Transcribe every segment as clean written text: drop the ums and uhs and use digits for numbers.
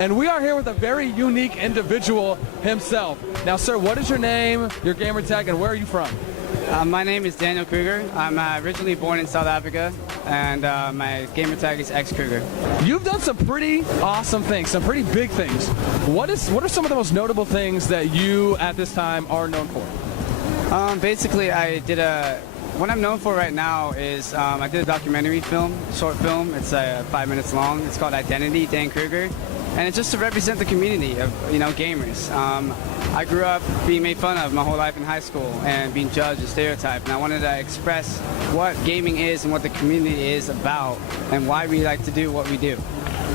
and we are here with a very unique individual himself. Now, sir, what is your name, your gamer tag, and where are you from? My name is Daniel Kruger. I'm originally born in South Africa, and my gamer tag is xKruger. You've done some pretty awesome things, some pretty big things. What are some of the most notable things that you, at this time, are known for? Basically, what I'm known for right now is I did a documentary film, short film. It's 5 minutes long. It's called Identity, Dan Kruger. And it's just to represent the community of, gamers. I grew up being made fun of my whole life in high school and being judged and stereotyped. And I wanted to express what gaming is and what the community is about and why we like to do what we do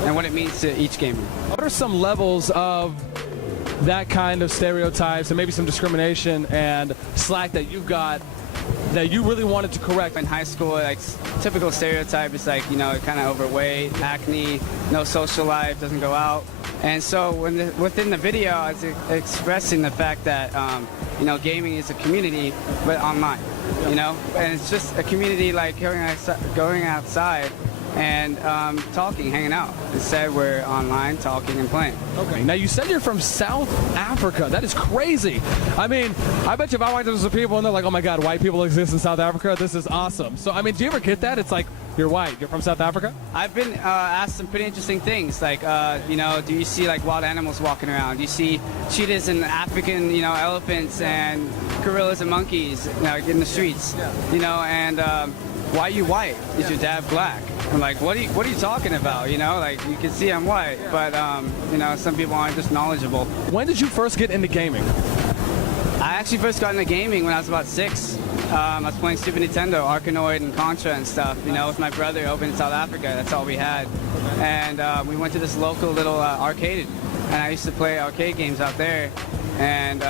and what it means to each gamer. What are some levels of that kind of stereotypes and maybe some discrimination and slack that you've got that you really wanted to correct? In high school, like typical stereotype is like, kind of overweight, acne, no social life, doesn't go out. And so within the video, I was expressing the fact that, gaming is a community, but online, and it's just a community like going outside and talking, hanging out. Instead, we're online talking and playing. Okay. Now, you said you're from South Africa. That is crazy. I mean, I bet you if I went to some people and they're like, oh my God, white people exist in South Africa, this is awesome. So, I mean, do you ever get that? It's like, you're white, you're from South Africa? I've been asked some pretty interesting things, like, do you see like wild animals walking around? Do you see cheetahs and African, elephants and gorillas and monkeys, in the streets? Yeah. And why are you white? Is your dad black? I'm like, what are you talking about? Like, you can see I'm white, but some people aren't just knowledgeable. When did you first get into gaming? I actually first got into gaming when I was about 6. I was playing Super Nintendo, Arkanoid and Contra and stuff, with my brother over in South Africa. That's all we had. And we went to this local little arcade, and I used to play arcade games out there. And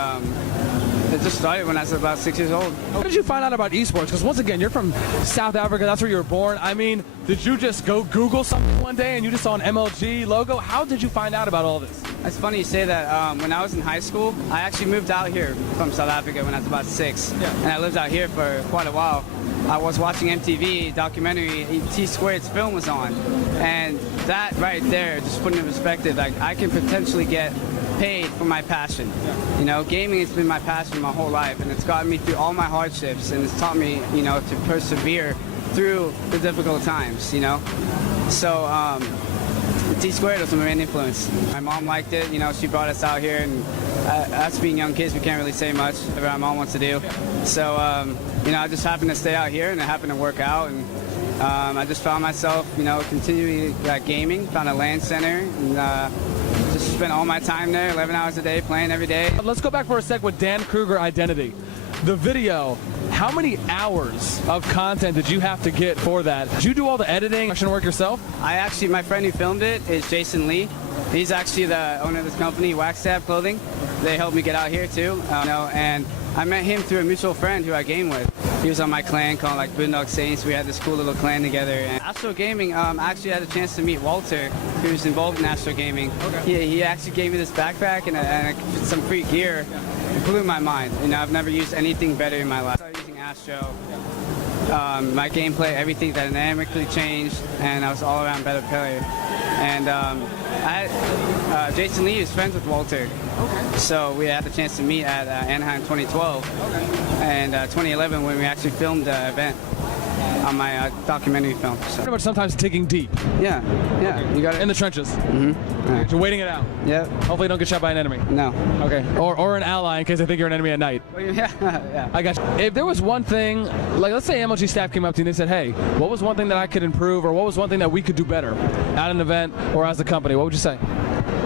it just started when I was about 6 years old. How did you find out about esports? Because once again, you're from South Africa, that's where you were born. I mean, did you just go Google something one day and you just saw an MLG logo? How did you find out about all this? It's funny you say that. When I was in high school, I actually moved out here from South Africa when I was about 6. Yeah. And I lived out here for quite a while. I was watching MTV documentary, T-Squared's film was on. And that right there, just put it in perspective, like I can potentially get paid for my passion. Yeah. Gaming has been my passion my whole life, and it's gotten me through all my hardships, and it's taught me, to persevere through the difficult times, So, T-Squared was my main influence. My mom liked it, she brought us out here, and us being young kids, we can't really say much whatever our mom wants to do. So, I just happened to stay out here, and it happened to work out, and I just found myself, continuing gaming, found a LAN center, and just spent all my time there, 11 hours a day, playing every day. Let's go back for a sec with Dan Kruger Identity. The video, how many hours of content did you have to get for that? Did you do all the editing, production work yourself? My friend who filmed it is Jason Lee. He's actually the owner of this company, xKruger Clothing. They helped me get out here too, and I met him through a mutual friend who I game with. He was on my clan called Boondock Saints. We had this cool little clan together. And Astro Gaming, I actually had a chance to meet Walter, who's involved in Astro Gaming. Okay. He actually gave me this backpack and some free gear. It blew my mind. I've never used anything better in my life. I started using Astro. My gameplay, everything dynamically changed, and I was all around better player. And Jason Lee is friends with Walter. Okay. So we had the chance to meet at Anaheim 2012. Okay. And 2011 when we actually filmed the event on my documentary film. So. Pretty much sometimes digging deep. Yeah. Okay. You got it? In the trenches. Mm-hmm. Right. You're waiting it out. Yep. Hopefully you don't get shot by an enemy. No. Okay. Or an ally in case they think you're an enemy at night. Yeah. I got you. If there was one thing, like let's say MLG staff came up to you and they said, hey, what was one thing that I could improve, or what was one thing that we could do better at an event or as a company, what would you say?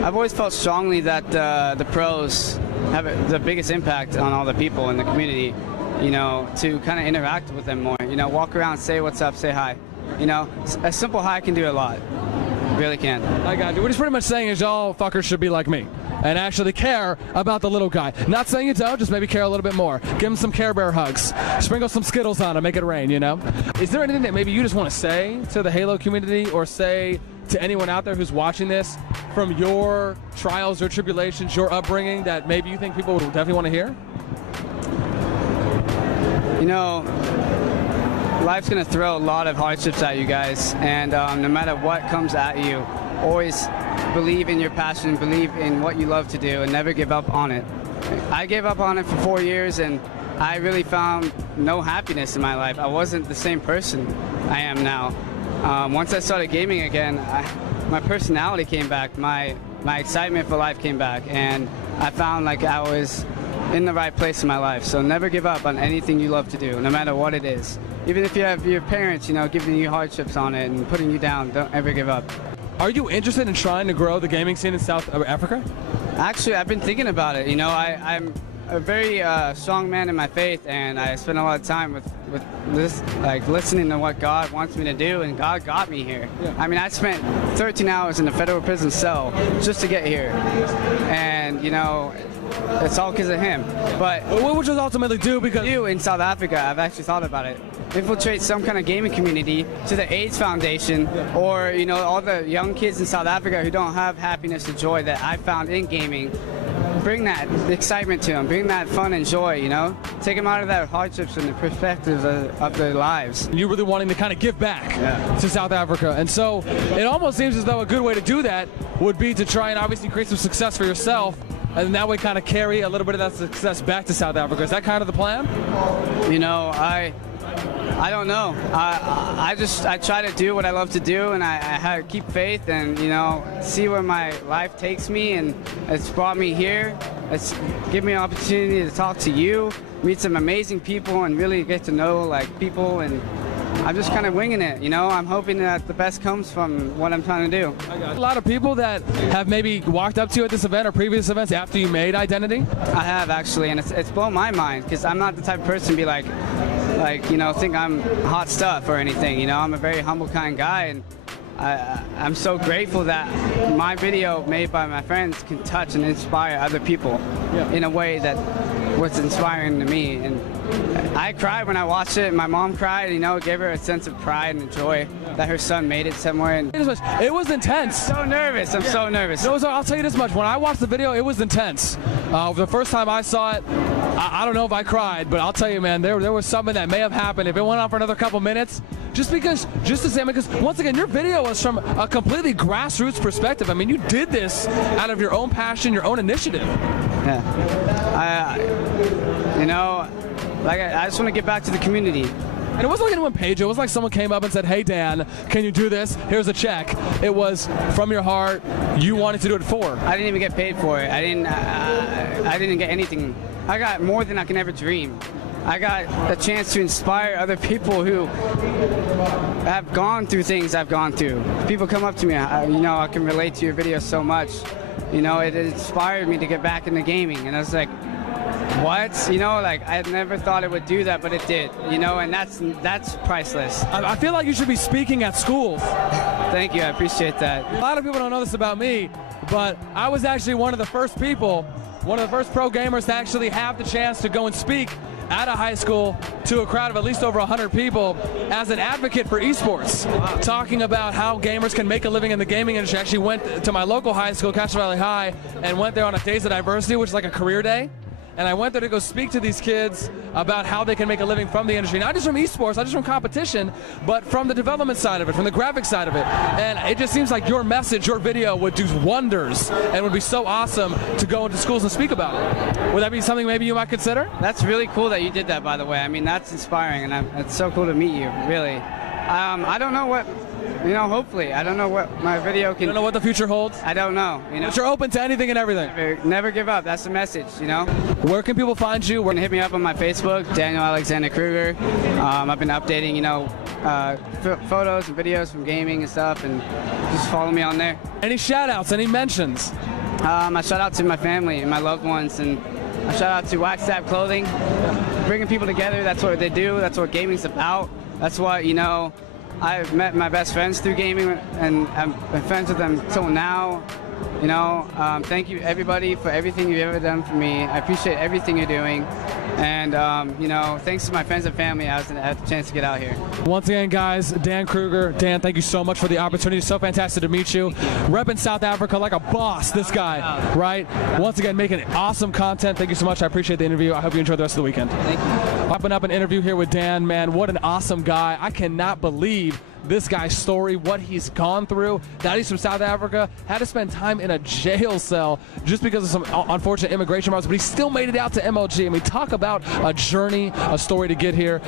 I've always felt strongly that the pros have the biggest impact on all the people in the community, to kind of interact with them more, walk around, say what's up, say hi. A simple hi can do a lot. Really can. I got you. What he's pretty much saying is y'all fuckers should be like me and actually care about the little guy. Not saying you don't, just maybe care a little bit more. Give him some Care Bear hugs. Sprinkle some Skittles on him, make it rain, Is there anything that maybe you just want to say to the Halo community or say to anyone out there who's watching this from your trials or tribulations, your upbringing, that maybe you think people would definitely want to hear? Life's going to throw a lot of hardships at you guys, and no matter what comes at you, always believe in your passion, believe in what you love to do, and never give up on it. I gave up on it for 4 years, and I really found no happiness in my life. I wasn't the same person I am now. Once I started gaming again, my personality came back, my excitement for life came back, and I found like I was in the right place in my life. So never give up on anything you love to do, no matter what it is. Even if you have your parents, you know, giving you hardships on it and putting you down, don't ever give up. Are you interested in trying to grow the gaming scene in South Africa? Actually, I've been thinking about it. You know, I'm a very strong man in my faith, and I spend a lot of time with this, like listening to what God wants me to do, and God got me here. Yeah. I mean, I spent 13 hours in a federal prison cell just to get here, and you know, it's all because of Him. But what would you ultimately do? Because you in South Africa, I've actually thought about it. Infiltrate some kind of gaming community to the AIDS Foundation, or you know, all the young kids in South Africa who don't have happiness or joy that I found in gaming. Bring that excitement to them, bring that fun and joy, you know? Take them out of that hardships and the perspectives of their lives. You're really wanting to kind of give back to South Africa. And so it almost seems as though a good way to do that would be to try and obviously create some success for yourself, and that way kind of carry a little bit of that success back to South Africa. Is that kind of the plan? You know, I don't know. I try to do what I love to do, and I keep faith, and you know, see where my life takes me, and it's brought me here. It's given me an opportunity to talk to you, meet some amazing people, and really get to know like people, and I'm just kind of winging it, you know. I'm hoping that the best comes from what I'm trying to do. A lot of people that have maybe walked up to you at this event or previous events after you made Identity? I have actually, and it's blown my mind, because I'm not the type of person to be like, you know, think I'm hot stuff or anything. You know, I'm a very humble, kind guy, and I'm so grateful that my video made by my friends can touch and inspire other people in a way that was inspiring to me. And I cried when I watched it. My mom cried, you know, it gave her a sense of pride and joy that her son made it somewhere. And it was intense. So nervous. I'm so nervous. No, I'll tell you this much. When I watched the video, it was intense. The first time I saw it, I don't know if I cried, but I'll tell you, man, there was something that may have happened if it went on for another couple minutes. Just to say, because once again, your video was from a completely grassroots perspective. I mean, you did this out of your own passion, your own initiative. Yeah. You know, like I just want to get back to the community. And it wasn't like anyone paid you. It was like someone came up and said, "Hey, Dan, can you do this? Here's a check." It was from your heart. You wanted to do it for. I didn't even get paid for it. I didn't get anything. I got more than I can ever dream. I got a chance to inspire other people who have gone through things I've gone through. People come up to me, you know, I can relate to your video so much. You know, it inspired me to get back into gaming, and I was like, what? You know, like I never thought it would do that, but it did. You know, and that's priceless. I feel like you should be speaking at schools. Thank you, I appreciate that. A lot of people don't know this about me, but I was actually one of the first people, one of the first pro gamers to actually have the chance to go and speak at a high school to a crowd of at least over 100 people as an advocate for esports, talking about how gamers can make a living in the gaming industry. I actually went to my local high school, Castro Valley High, and went there on a Days of Diversity, which is like a career day. And I went there to go speak to these kids about how they can make a living from the industry, not just from esports, not just from competition, but from the development side of it, from the graphics side of it. And it just seems like your message, your video would do wonders and would be so awesome to go into schools and speak about it. Would that be something maybe you might consider? That's really cool that you did that, by the way. I mean, that's inspiring, and it's so cool to meet you, really. I don't know what, you know, hopefully. I don't know what my video can... You don't know what the future holds? I don't know, you know. But you're open to anything and everything. Never give up. That's the message, you know. Where can people find you? Where can hit me up on my Facebook, Daniel Alexander Kruger. I've been updating, you know, photos and videos from gaming and stuff, and just follow me on there. Any shout-outs, any mentions? I shout out to my family and my loved ones, and I shout out to xKruger Clothing. Bringing people together, that's what they do. That's what gaming's about. That's what, you know, I've met my best friends through gaming, and I've been friends with them till now. You know, thank you everybody for everything you've ever done for me. I appreciate everything you're doing. And, you know, thanks to my friends and family, I had the chance to get out here. Once again, guys, Dan Kruger. Dan, thank you so much for the opportunity. So fantastic to meet you. Repping South Africa like a boss, this guy, right? Once again, making awesome content. Thank you so much. I appreciate the interview. I hope you enjoy the rest of the weekend. Thank you. Popping up an interview here with Dan, man. What an awesome guy. I cannot believe this guy's story, what he's gone through. That he's from South Africa, had to spend time in a jail cell just because of some unfortunate immigration problems, but he still made it out to MLG. And we talk about a journey, a story to get here.